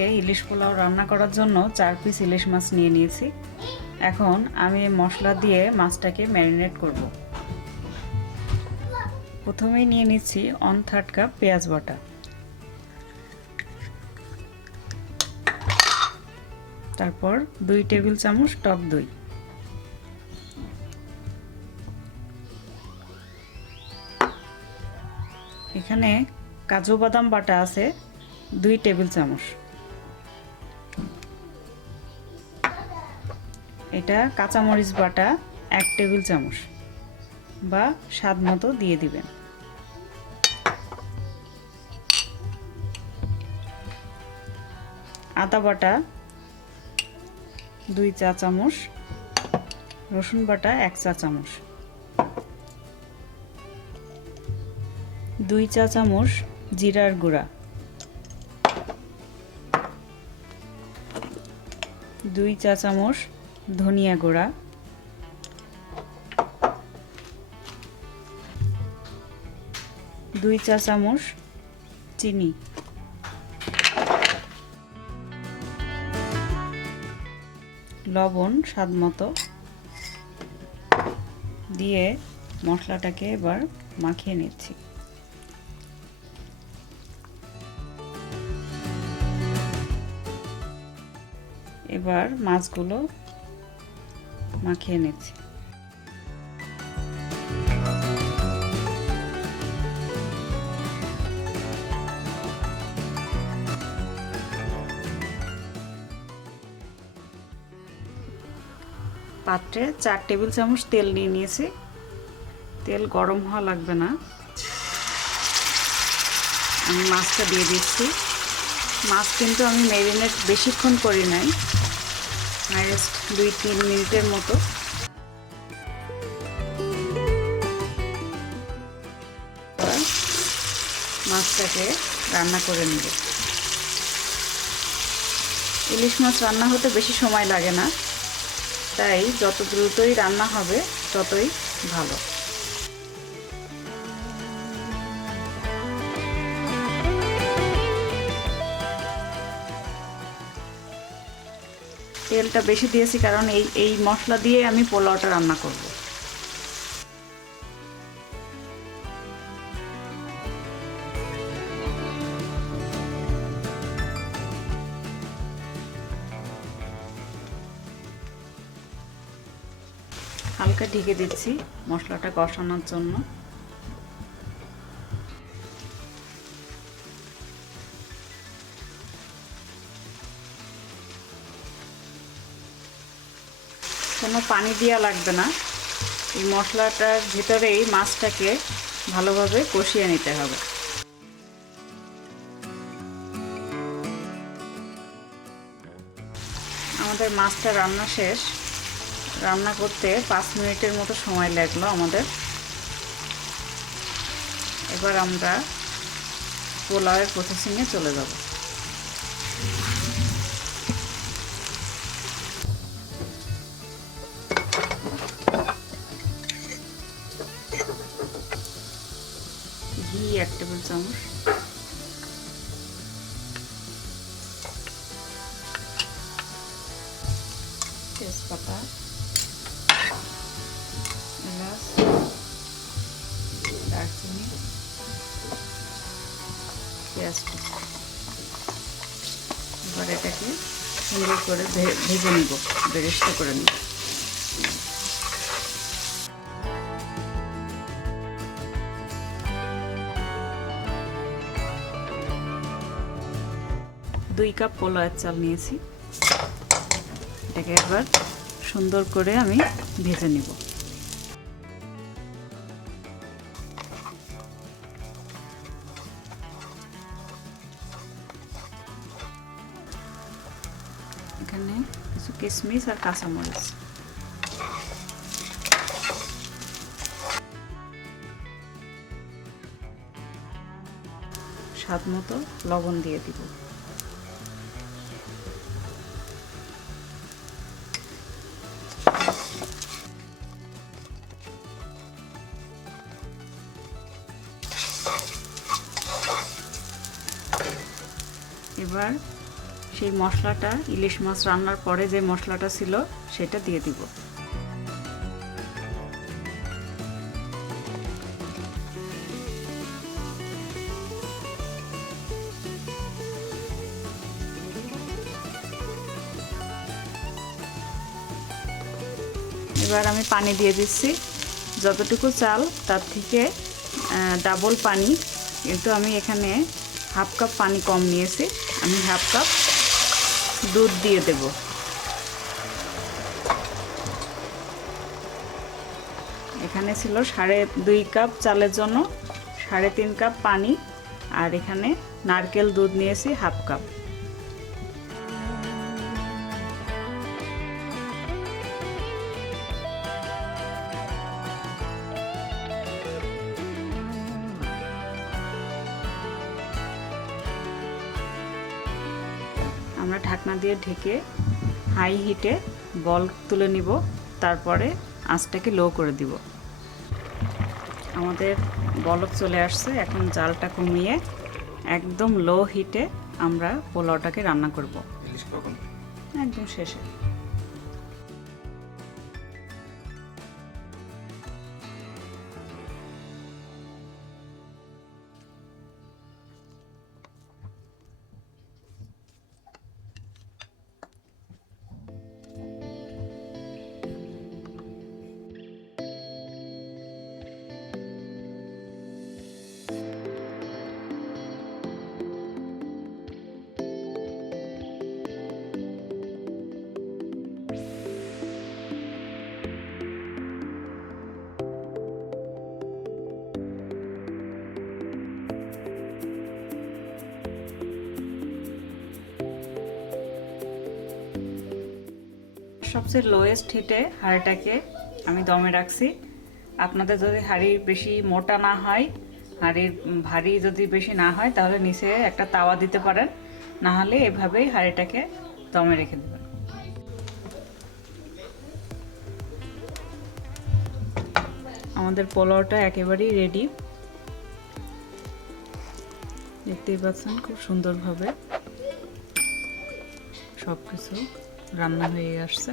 আজকে ইলিশ পোলাও রান্না করার জন্য 4 পিস ইলিশ মাছ নিয়ে নিয়েছি। এখন আমি মশলা দিয়ে মাছটাকে ম্যারিনেট করব। প্রথমেই নিয়ে নিচ্ছি 1/3 কাপ পেঁয়াজ বাটা, তারপর 2 টেবিল চামচ টক দই, এখানে কাজু বাদাম বাটা আছে 2 টেবিল চামচ, এটা কাঁচামরিচ বাটা 1 টেবিল চামচ বা স্বাদ মতো দিয়ে দিবেন। আদা বাটা 2 চা চামচ, রসুন বাটা 1 চা চামচ, 2 চা চামচ জিরার গুঁড়া, 2 চা চামচ ধনিয়া গুঁড়া, 2 চা চামচ চিনি, লবণ স্বাদ মতো দিয়ে মশলাটাকে এবার মাখিয়ে নিচ্ছি। এবার মাছগুলো মাখিয়ে নিচ্ছি। পাত্রে 4 টেবিল চামচ তেল নিয়ে নিয়েছি। তেল গরম হওয়া লাগবে না, আমি মাছটা দিয়ে দিচ্ছি। মাছ কিন্তু আমি ম্যারিনেট বেশিক্ষণ করি নাই, হাইয়েস্ট 2-3 মিনিটের মতো। মাছটাকে রান্না করে নেব। ইলিশ মাছ রান্না হতে বেশি সময় লাগে না, তাই যত দ্রুতই রান্না হবে ততই ভালো। তেলটা বেশি দিয়েছি কারণ এই মশলা দিয়ে আমি পোলাওটা রান্না করব। হালকা ঢেকে দিচ্ছি মশলাটা কষানোর জন্য। কোনো পানি দেওয়া লাগবে না, এই মশলাটার ভিতরেই মাছটাকে ভালোভাবে কষিয়ে নিতে হবে। আমাদের মাছটা রান্না শেষ। রান্না করতে 5 মিনিটের মতো সময় লাগলো আমাদের। এবার আমরা পোলাওয়ের প্রসেসিংয়ে চলে যাব। ঘি 1 টেবিল চামচ, তেজপাতা, এলাচ, দারচিনি, পেঁয়াজ কুচি। এবার এটাকে সুন্দর করে ভেজে নিব, বেরেস্ট করে নিব। দুই কাপ পোলাওয়ের চাল নিয়েছি, এটাকে এবার সুন্দর করে আমি ভেজে নিব। এখানে কিছু কিশমিশ আর কাঁচামরিচ, স্বাদ মতো লবণ দিয়ে দিব। এবার সেই মশলাটা ইলিশ মাছ রান্নার পরে যে মশলাটা ছিল সেটা দিয়ে দিব। এবার আমি পানি দিয়ে দিচ্ছি, যতটুকু চাল তার থেকে ডাবল পানি, কিন্তু আমি এখানে হাফ কাপ পানি কম নিয়েছি। আমি হাফ কাপ দুধ দিয়ে দেব। এখানে ছিল 2.5 কাপ চালের জন্য 3.5 কাপ পানি, আর এখানে নারকেল দুধ নিয়েছি হাফ কাপ। আমরা ঢাকনা দিয়ে ঢেকে হাই হিটে বল তুলে নিব, তারপরে আঁচটাকে লো করে দিব। আমাদের বলক চলে আসছে, এখন জালটা কমিয়ে একদম লো হিটে আমরা পোলাওটাকে রান্না করব একদম শেষে। সবচেয়ে লোয়েস্ট হিটে হাঁড়িটাকে আমি দমে রাখছি। আপনাদের যদি হাঁড়ি বেশি মোটা না হয়, হাঁড়ির ভারী যদি বেশি না হয়, তাহলে নিচে একটা তাওয়া দিতে পারেন, না হলে এভাবেই হাঁড়িটাকে দমে রেখে দেবেন। আমাদের পোলাওটা একেবারেই রেডি, দেখতেই পাচ্ছেন খুব সুন্দরভাবে সব কিছু রান্না হয়ে আসছে।